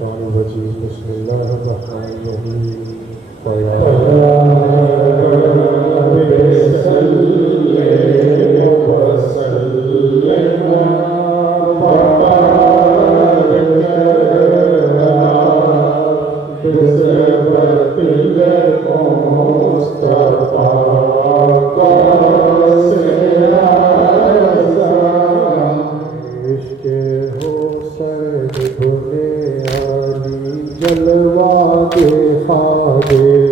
मिनश्शैतानिर्रजीम बिस्मिल्लाहिर्रहमानिर्रहीम जलवा देखा दे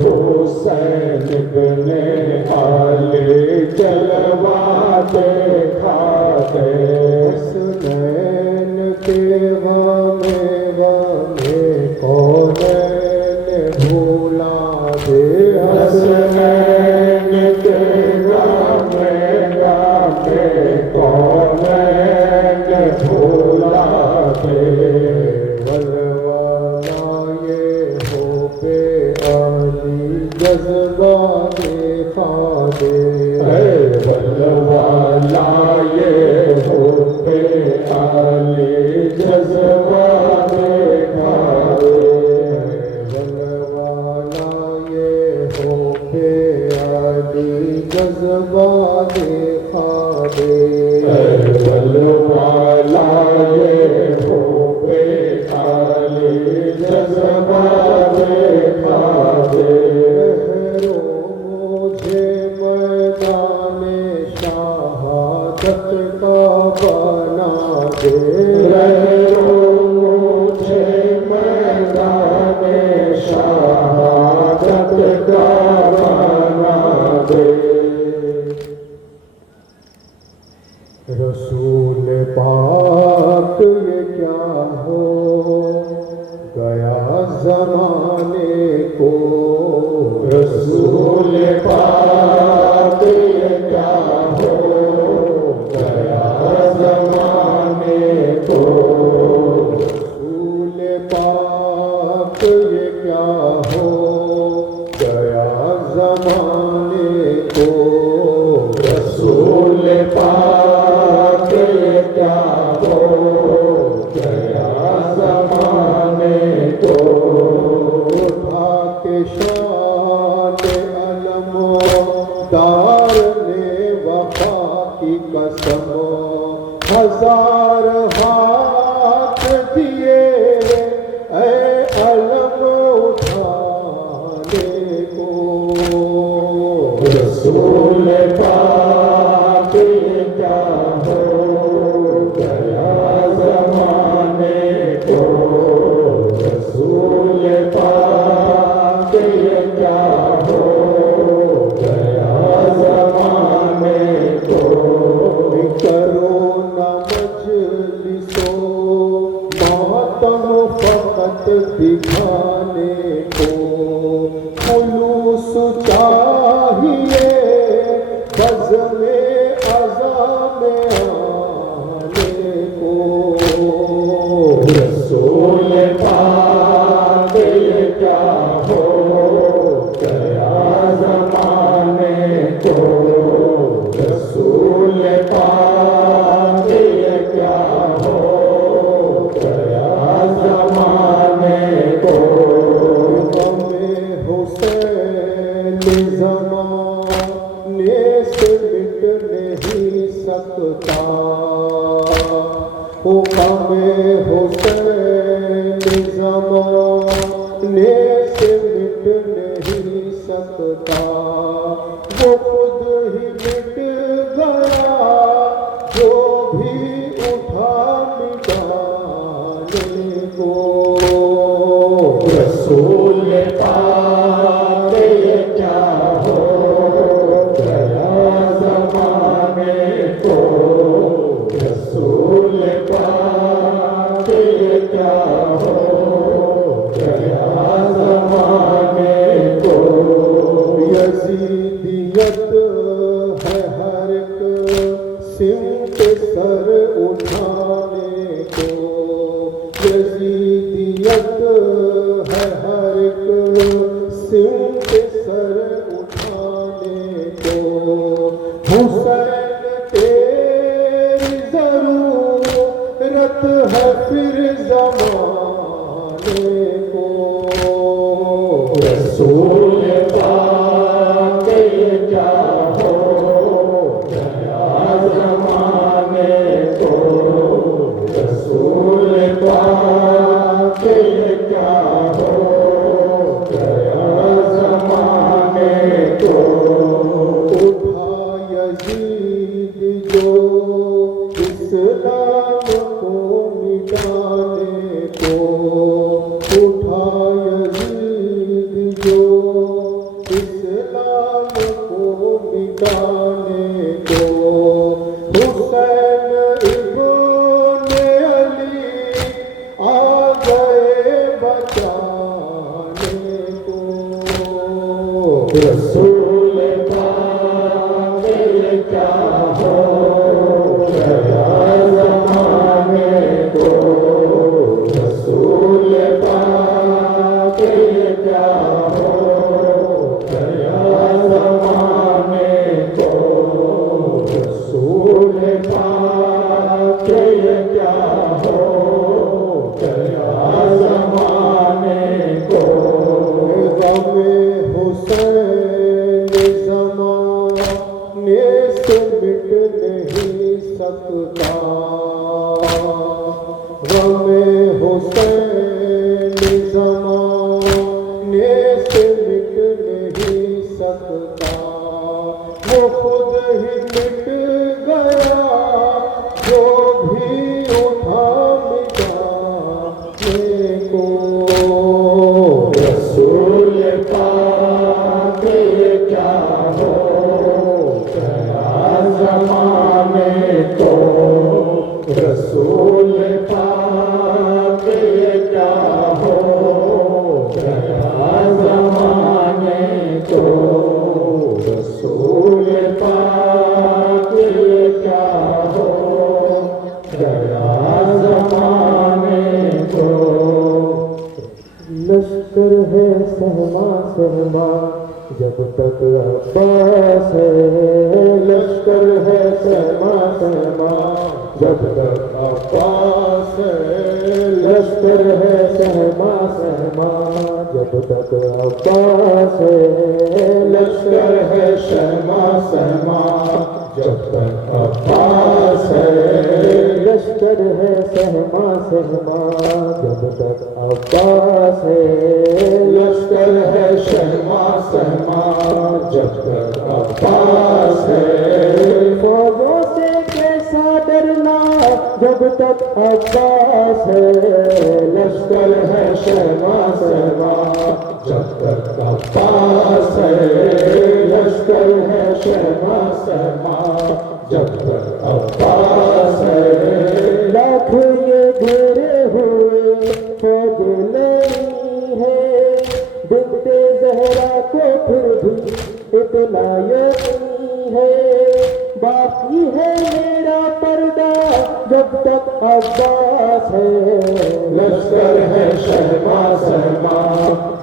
हुसैन बने आले जलवा देखा दे हसनैन के गामे गामे कौनैन भूला दे हसनैन के गामे गामे कौनैन भूला दे जज्बा देखा दे बलवाला ये हो पे आले जज्बा देखा दे बलवाला ये हो पे आले जज्बा देखा दे बलवाला ये हो पे आले जज्बा देखा दे बना दे मुझे मैदाने शहादत का बना दे रसूल पाक ये क्या हो गया जमाने को रसूल पाक ये क्या हो जमाने को रसूल पाक ये क्या हो गया जमाने को रसूल पाक ये क्या हो गया जमाने को उठा के शान अलमदार ने वफा की कसम हजार हाथ दिए ऐ अलम उठाने को रसूल पाक ये क्या हो गया जमाने को रसूल पाक ये क्या हो गया जमाने को करो फकत दिखाने को खुलूस चाहिए बज़ में अज़ा में आने को रसूल पाक ये क्या हो गया ज़माने को रसूल पाक ये क्या हो ज़माने से मिट नहीं सकता हुक्म हुसैन ज़माने से मिट नहीं सकता वो खुद ही मिट गया जो भी उठा मिटाने को रसूल पाक ये क्या हो गया जमाने को रसूल पाक ये क्या हो गया जमाने को यजीदियत है हर एक सिमत सर उठाने को यजीदियत है हर एक सिमत सर उठाने को हुसैन तेरी जरूरत है फिर जमाने को। रसूल पाक ये क्या हो गया ज़माने को। रसूल पाक ये क्या हो गया ज़माने को। उठा यजीद जो इस्लाम को मिटाने को। उठा यजीद जो इस्लाम को मिटाने को। हुसैन इब्ने अली आ गए बचाने को। रसूल पाक ये क्या हो गया ज़माने को। रसूल पाक ये क्या हो गया ज़माने को। रसूल पाक ये क्या हो गया ज़माने को। गमे हुसैन ज़माने से मिट नहीं सकता। गमे हुसैन ज़माने से मिट नहीं सकता। वो खुद ही मिट गया जो भी उठा मिटाने को। रसूल पाक ये क्या हो गया ज़माने को। रसूल पाक ये क्या हो गया ज़माने को। रसूल पाक ये क्या हो गया ज़माने को। लश्कर है सहमा सहमा जब तक अब्बास है। लश्कर है सहमा सहमा जब तक अब्बास है। लश्कर है सहमा सहमा जब तक अब्बास है। लश्कर है सहमा सहमा जब तक अब्बास है। लश्कर है सहमा सहमा जब तक अब्बास है। लश्कर है सहमा सहमा जब तक अब्बास है। फौजों से कैसा डरना जब तक अब्बास है। लश्कर है सहमा सहमा जब तक अब्बास है। लश्कर है सहमा सहमा जब तक अब्बास है। लाख ये घेरे हुए फौज नहीं है। बिनते ज़हरा को फिर भी इतना यकीन है। बाकी है मेरा पर्दा जब तक अब्बास है। लश्कर है सहमा सहमा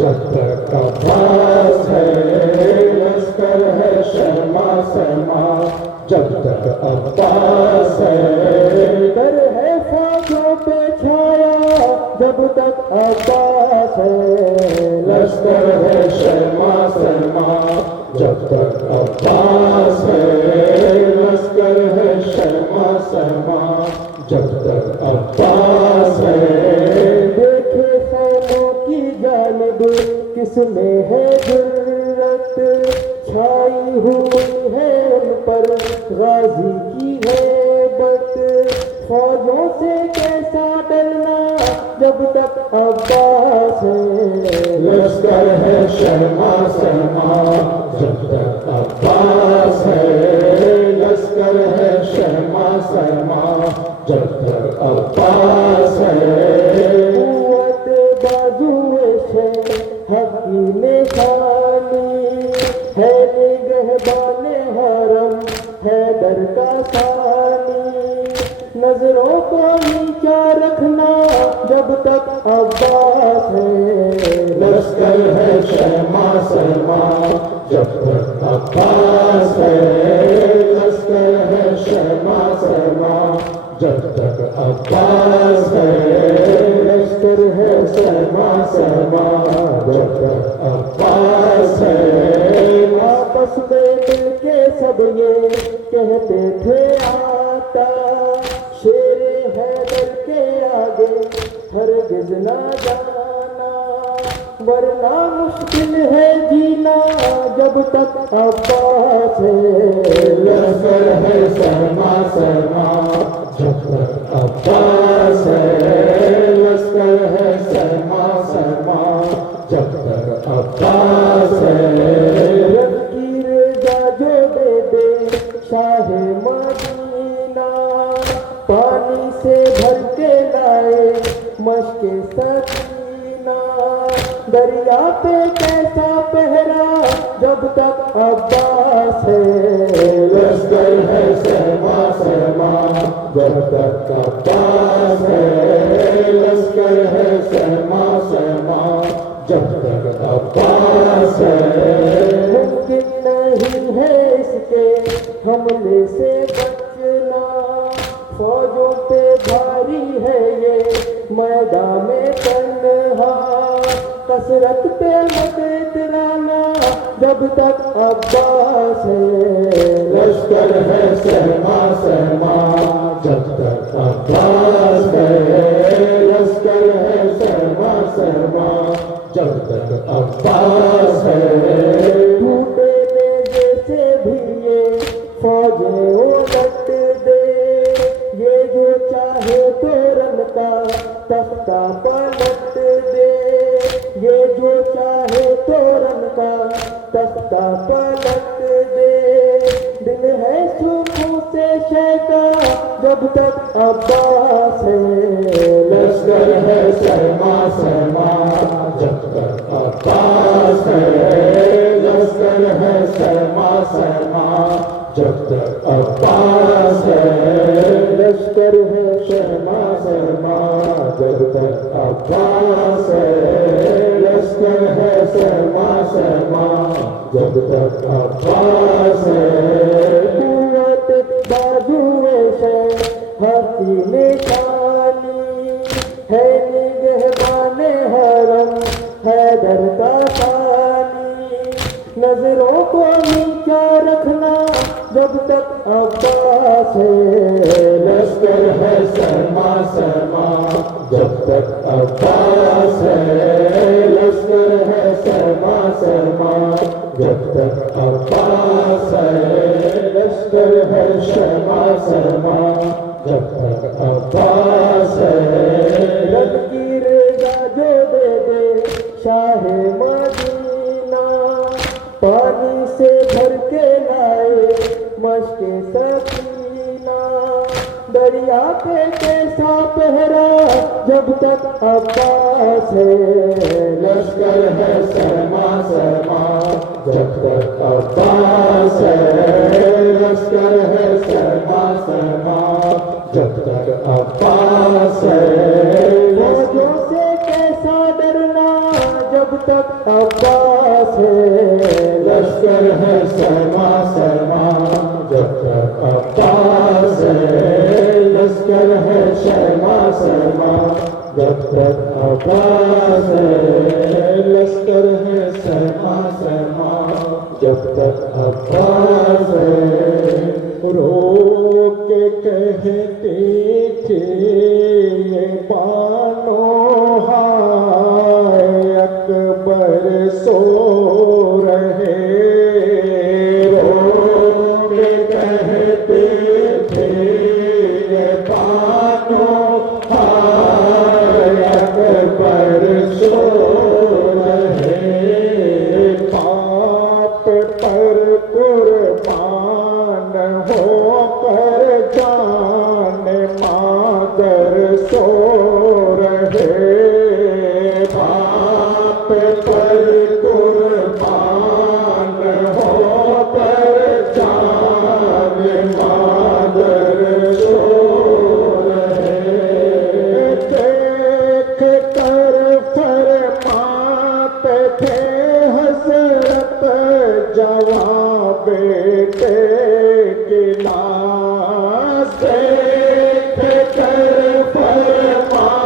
जब तक अब्बास है। लश्कर है सहमा सहमा जब तक अब्बास है। डर है फौजों पे छाया जब तक अब्बास है। लश्कर है सहमा सहमा जब तक अब्बास है। लश्कर है सहमा सहमा जब तक अब्बास है। देखे खैमों की जानिब किसमें है जुर्रत। छाई हुई है उन पर गाजी की है बत। फौजों से कैसा डरना जब तक अब्बास है। लश्कर है सहमा सहमा जब तक अब्बास है। लश्कर है सहमा सहमा जब तक अब्बास है। कुव्वत बाजुए से हक की निशानी है। निगहबाने हरम है दर का सानी। नजरों को नीचा रखना जब तक अब्बास है। लश्कर है सहमा सहमा जब तक अब्बास है। लश्कर है सहमा सहमा जब तक अब्बास आगे हरगिज ना जाना, वरना मुश्किल है जीना जब तक अब्बास है। लश्कर है शर्मा शर्मा जब तक अब्बास है, लश्कर है शर्मा शर्मा जब तक अब्बास है। लकीर जो दे दे शाह मदीना, पानी से भर के लाए मश्के सकीना, दरिया पे कैसा पहरा जब तक अब्बास है। लश्कर है शर्मा शर्मा जब तक अब्बास है, लश्कर है शर्मा शर्मा जब तक अब्बास है। मुमकिन नहीं है इसके हमले से बचना, फौजों पे भारी है ये मैदान में तन्हा, कसरत पे मत इतराना जब तक अब्बास है। लश्कर है शर्मा शर्मा जब तक अब्बास है, लश्कर है शर्मा शर्मा जब तक अब्बास है। टूटे नेज़े से भी ये फौजें उलट दे, ये जो चाहे तो रन का तख्ता पलट दे, ये जो चाहे तो रन का तख्ता पलट दे। दिल है सुखों से शैका जब तक अब्बास है। लश्कर है शर्मा शर्मा जब तक अब्बास है, लश्कर है शर्मा शर्मा जब तक अब्बास है। लश्कर है शर्मा शर्मा जब तक अब्बास है, लश्कर है शर्मा शर्मा जब तक अब्बास है। कुव्वत बाजुए शे हसी निशानी है, निगहबाने हरम हैदर का सानी, नजरों को नीचा रखना जब तक अब्बास है। लश्कर है शर्मा शर्मा जब तक अब्बास है, लश्कर है शर्मा शर्मा जब तक अब्बास है। लश्कर है शर्मा शर्मा जब तक अब्बास है। लकीर जो दे दे शाह मदीना, पानी से भर के लाए मश्के सकीना, दरिया पे कैसा पहरा जब तक अब्बास है। लश्कर है शर्मा शर्मा जब तक अब्बास है, लश्कर है शर्मा शर्मा जब तक अब्बास है। फौजों से कैसा डरना जब तक अब्बास है। लश्कर है शर्मा शर्मा जब तक अब्बास है, लश्कर है शर्मा शर्मा जब तक अब्बास है। लश्कर है शर्मा शर्मा जब तक अब्बास है। रो के कहती थी ये बानो हाय अकबर सो रहे, रो के कहते थे ये बानो हाय अकबर सो रहे। पाप पर कुर्बान होकर जान मादर सो रहे। पाप पर कुर्बान होकर जान मादर सो रहे। देख कर फरमाते थे हज़रत जवां बेटे की लाश, देख कर फरमाते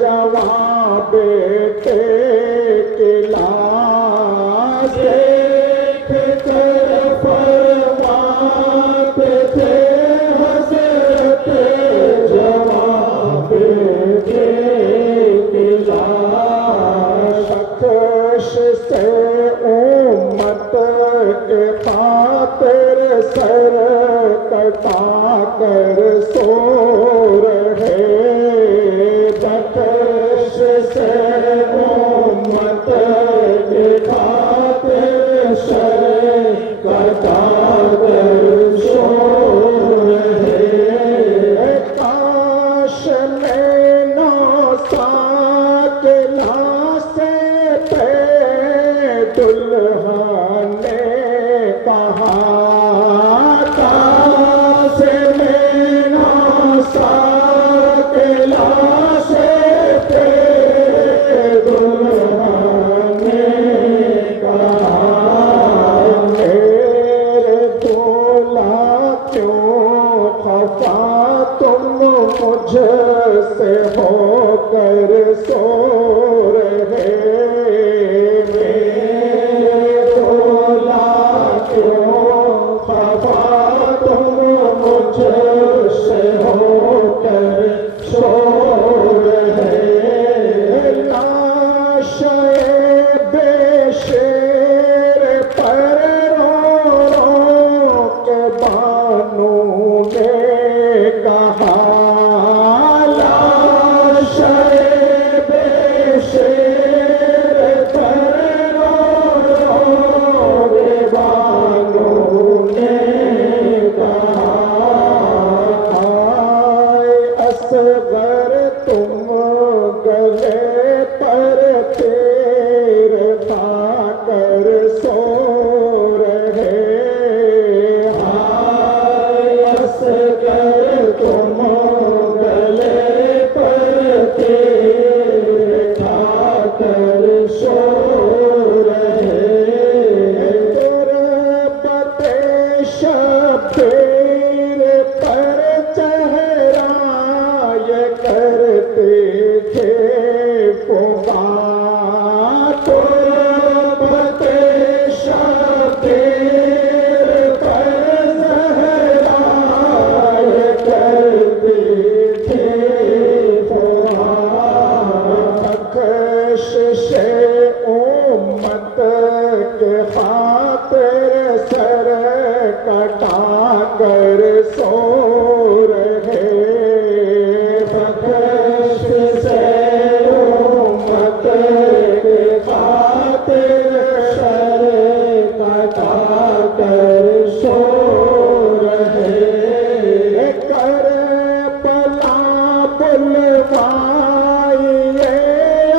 जवां बेटे की लाश देख कर फरमाते थे हज़रत जवां बेटे की लाश। शख्स से उम्मत के खातिर सर कटा कर सो रहे। बख्श से उम्मत के खातिर सर कटा कर सो रहे। काश में नौसा के लाशे पे दुल्हा ने कहा, काश में नौसा के लाशे पे दुल्हा ने कहा, मेरे दूल्हा क्यों खफा तुम मुझसे होकर सो रहे। मेरे दूल्हा क्यों खफा तुम मुझसे होकर सो रहे। लाशे बेशेर पर रो रो के बानू ने कहा, लाशे बेशेर पर रो रो के बानू ने कहा, आए असगर तुम गले पर तीर खाकर सो रहे। आए असगर तुम गले पर तीर खाकर सो रहे। गुरबते शब्बीर पर चेहरा ये करते थे पुकार। गुरबते शब्बीर पर चेहरा ये करते थे पुकार। बख्श से उम्मत के खातिर सर कटा कर सो रहे। बख्श से उम्मत के खातिर सर कटा कर सो रहे। करबला बुलवाइए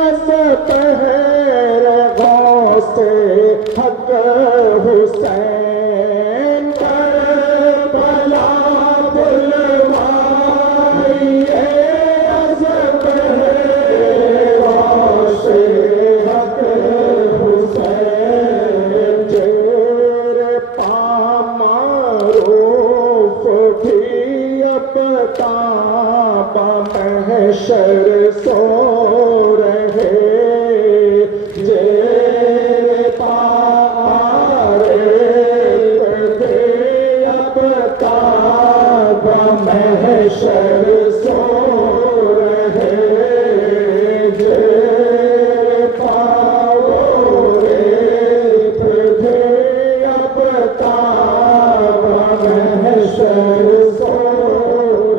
असपहर गौसे हक हुसैन। करबला बुलवाइए असपहर गौसे हक हुसैन। जेर पामारूफ भी अब ताबा महशर सो रहे। जेर पामारूफ भी अब ताबा महशर सो रहे। जेर पामारूफ भी अब ताबा महशर सो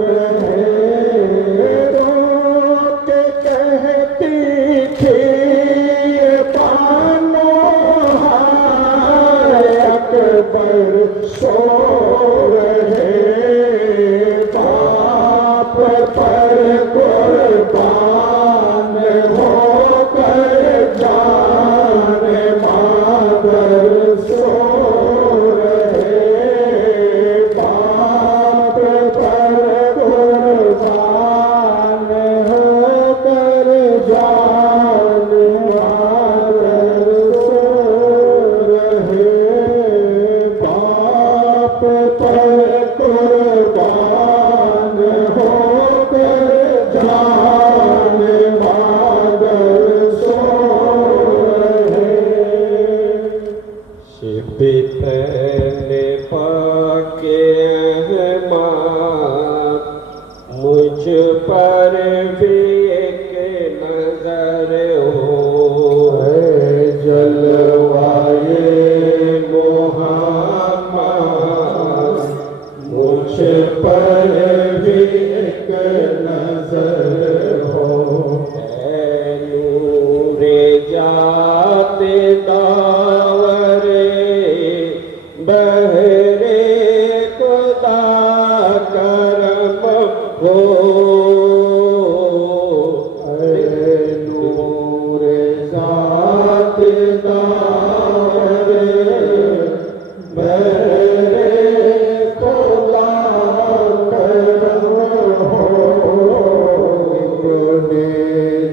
रहे। रोक कहती थी बानो हाय अकबर सो रहे। बाप पर कुर्बान होकर जान मादर सो रहे। बाप पर कुर्बान होकर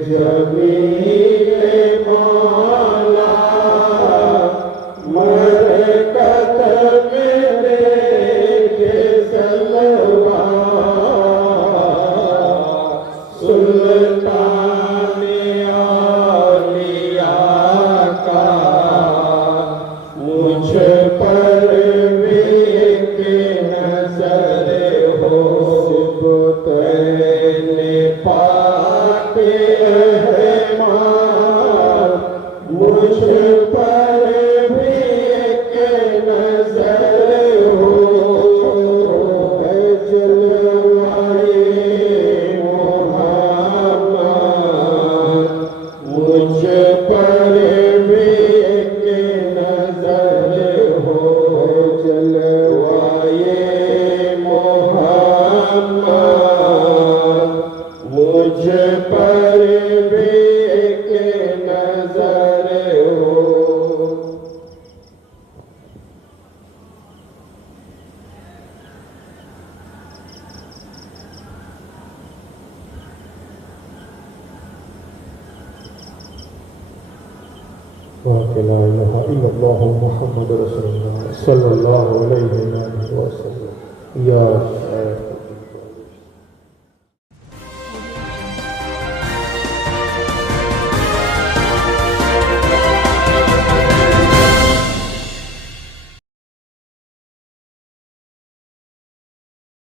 जमीले मौला मरकत मेरे के सलवा सुल्तान औलिया का मुझ पर भी के नजर हो तेरे पाके है मार मुझ पर भी के नजर हो जलवाए मोहम्मद मुझ पर भी के नजर हो जलवाए मोहम्मद मुझ पर भी के नजर हो ला इलाहा इल्लल्लाह मुहम्मद रसूलुल्लाह सल्लल्लाहु अलैहि वसल्लम या